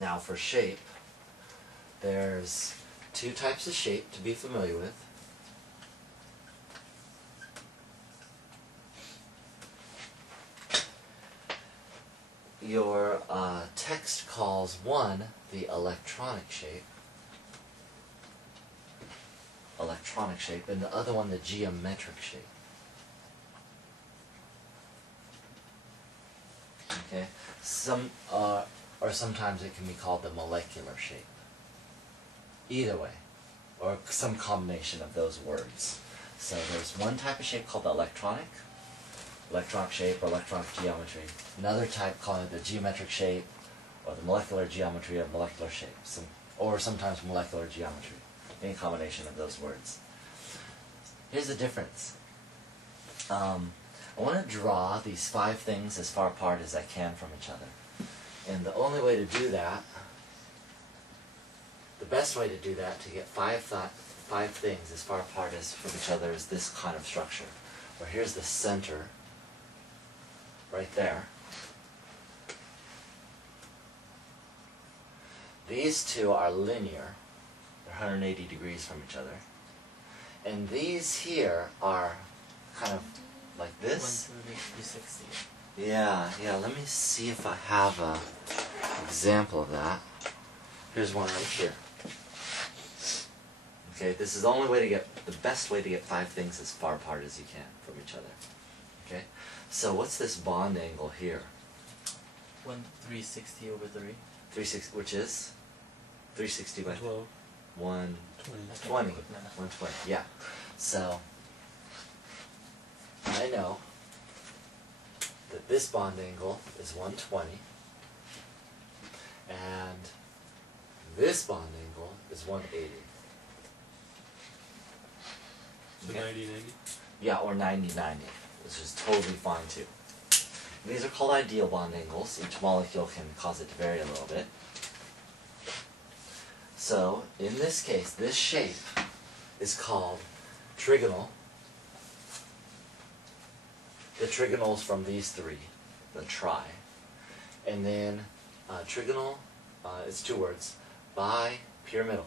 Now for shape, there's two types of shape to be familiar with. Your text calls one the electronic shape, and the other one the geometric shape. Okay, or sometimes it can be called the molecular shape. Either way, or some combination of those words. So there's one type of shape called the electronic shape or electronic geometry. Another type called the geometric shape or the molecular geometry or molecular shape, or sometimes molecular geometry. Any combination of those words. Here's the difference. I want to draw these 5 things as far apart as I can from each other. And the only way to do that, the best way to do that, to get 5 things as far apart as from each other, is this kind of structure. Where here's the center, right there. These two are linear. They're 180 degrees from each other. And these here are kind of like this. 160. Yeah, let me see if I have an example of that. Here's one right here. Okay, this is the only way to get, the best way to get 5 things as far apart as you can from each other. Okay, so what's this bond angle here? 360 over 3. 360, which is 360 by 12. 120. 120, yeah. So I know that this bond angle is 120, and this bond angle is 180. So Okay. 90-90? Yeah, or 90-90, which is totally fine too. These are called ideal bond angles. Each molecule can cause it to vary a little bit. So, in this case, this shape is called trigonal. The trigonals from these 3, the tri. And then trigonal, it's 2 words, bi-pyramidal.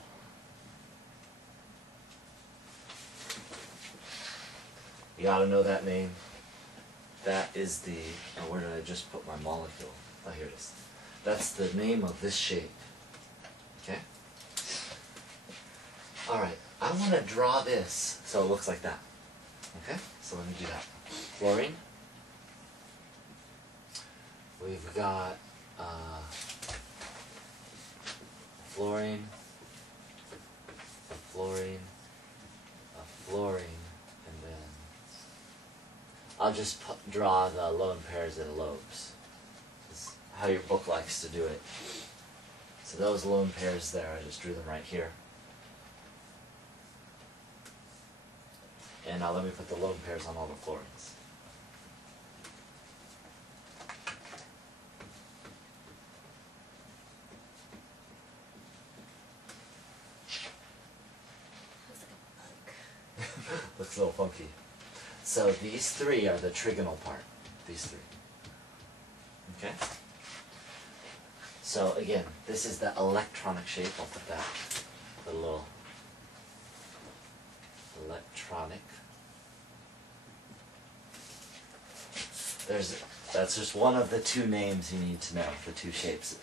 You gotta know that name. That is the, where did I just put my molecule? Oh, here it is. That's the name of this shape. Okay? Alright, I want to draw this so it looks like that. Okay? So let me do that. Fluorine. We've got fluorine, a fluorine, a fluorine, and then I'll just draw the lone pairs and lobes. That's how your book likes to do it. So those lone pairs there, I just drew them right here. And now let me put the lone pairs on all the fluorines. Looks a little funky. So these 3 are the trigonal part. These 3. Okay? So again, this is the electronic shape. I'll put that, the little electronic. That's just one of the 2 names you need to know for 2 shapes.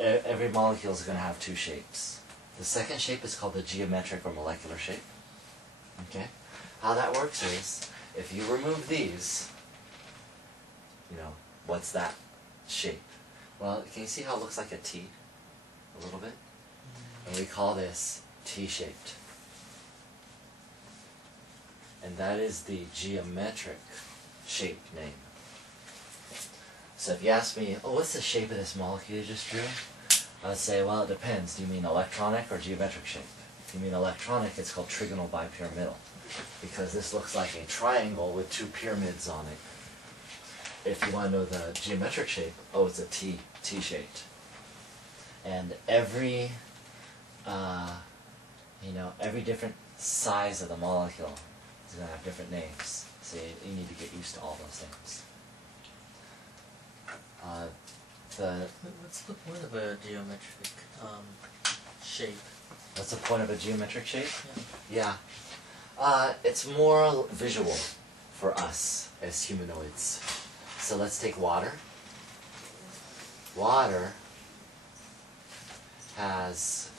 Every molecule is going to have 2 shapes. The second shape is called the geometric or molecular shape. Okay? How that works is, if you remove these, what's that shape? Well, can you see how it looks like a T? A little bit? And we call this T-shaped. And that is the geometric shape name. So if you ask me, what's the shape of this molecule you just drew? I would say, well, it depends. Do you mean electronic or geometric shape? If you mean electronic, it's called Trigonal Bi-Pyramidal, because this looks like a triangle with 2 pyramids on it. If you want to know the geometric shape, it's a T-shaped. And every different size of the molecule is going to have different names. So you need to get used to all those things. What's the point of a geometric shape? What's the point of a geometric shape? Yeah. It's more visual for us as humanoids. So let's take water. Water has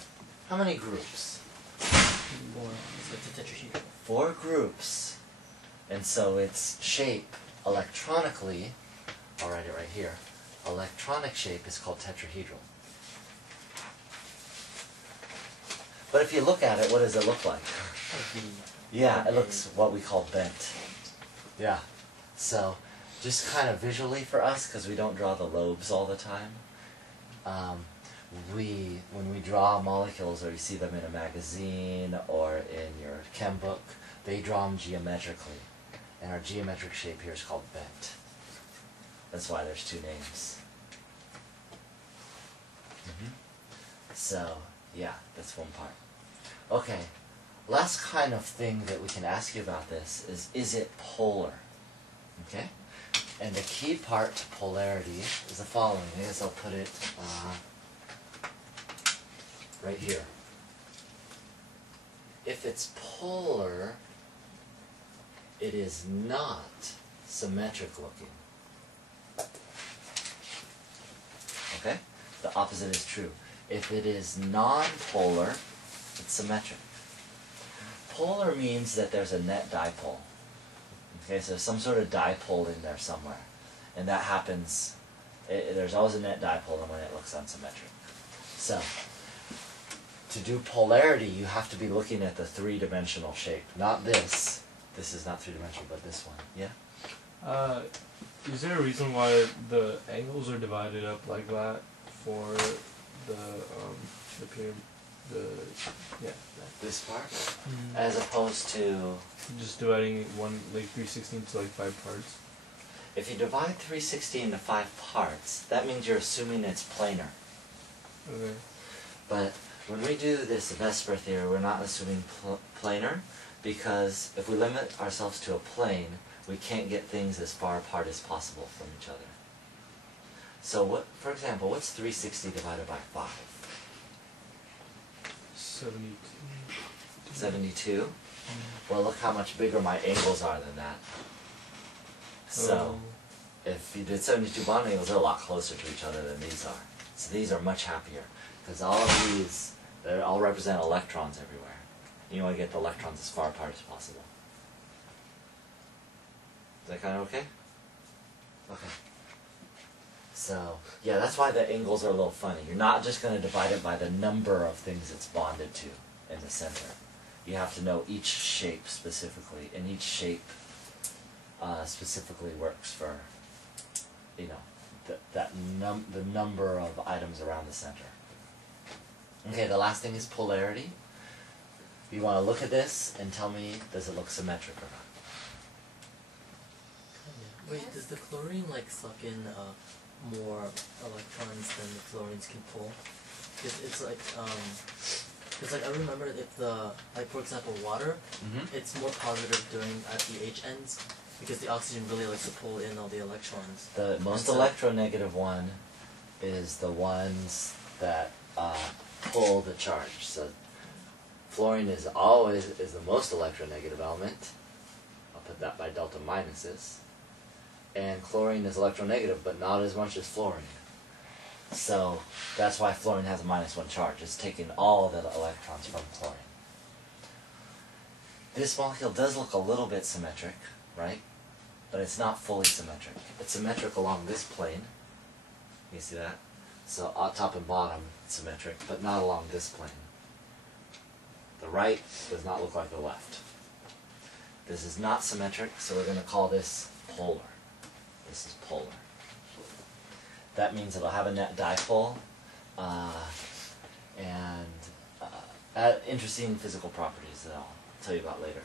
how many groups? 4. So it's a tetrahedral. 4 groups. And so its shape electronically, I'll write it right here, electronic shape is called tetrahedral. But if you look at it, what does it look like? Yeah, it looks what we call bent. Yeah. So just kind of visually for us, because we don't draw the lobes all the time, when we draw molecules or you see them in a magazine or in your chem book, they draw them geometrically. And our geometric shape here is called bent. That's why there's 2 names. So, yeah, that's one part. Okay, last kind of thing that we can ask you about this is it polar? Okay? And the key part to polarity is the following. I guess I'll put it right here. If it's polar, it is not symmetric looking. Okay? The opposite is true. If it is non-polar, it's symmetric. Polar means that there's a net dipole. Okay, so there's some sort of dipole in there somewhere. And that happens, there's always a net dipole when it looks unsymmetric. So, to do polarity, you have to be looking at the 3-dimensional shape. Not this. This is not 3-dimensional, but this one. Yeah? Is there a reason why the angles are divided up like that for the pyramid? This part? As opposed to... Just dividing one, like 316 to like 5 parts? If you divide 360 into 5 parts, that means you're assuming it's planar. Okay. But when we do this Vesper theory, we're not assuming planar, because if we limit ourselves to a plane, we can't get things as far apart as possible from each other. So what, for example, what's 360 divided by 5? 72. 72? Well, look how much bigger my angles are than that. So, if you did 72 bond angles, they're a lot closer to each other than these are. So these are much happier, because all of these, they all represent electrons everywhere. You want to get the electrons as far apart as possible. Is that kind of okay? Okay. So, yeah, that's why the angles are a little funny. You're not just going to divide it by the number of things it's bonded to in the center. You have to know each shape specifically, and each shape specifically works for, you know, the number of items around the center. Okay, the last thing is polarity. You want to look at this and tell me, does it look symmetric or not? Wait, does the chlorine like suck in more electrons than the fluorines can pull? Because it's like, I remember if the, like for example water, it's more positive at the H ends, because the oxygen really likes to pull in all the electrons. The most electronegative one is the ones that pull the charge. So fluorine is the most electronegative element. I'll put that by delta minuses. And chlorine is electronegative, but not as much as fluorine. So that's why fluorine has a -1 charge. It's taking all the electrons from chlorine. This molecule does look a little bit symmetric, right? But it's not fully symmetric. It's symmetric along this plane. You see that? So top and bottom symmetric, but not along this plane. The right does not look like the left. This is not symmetric, so we're going to call this polar. This is polar. That means it'll have a net dipole, and interesting physical properties that I'll tell you about later.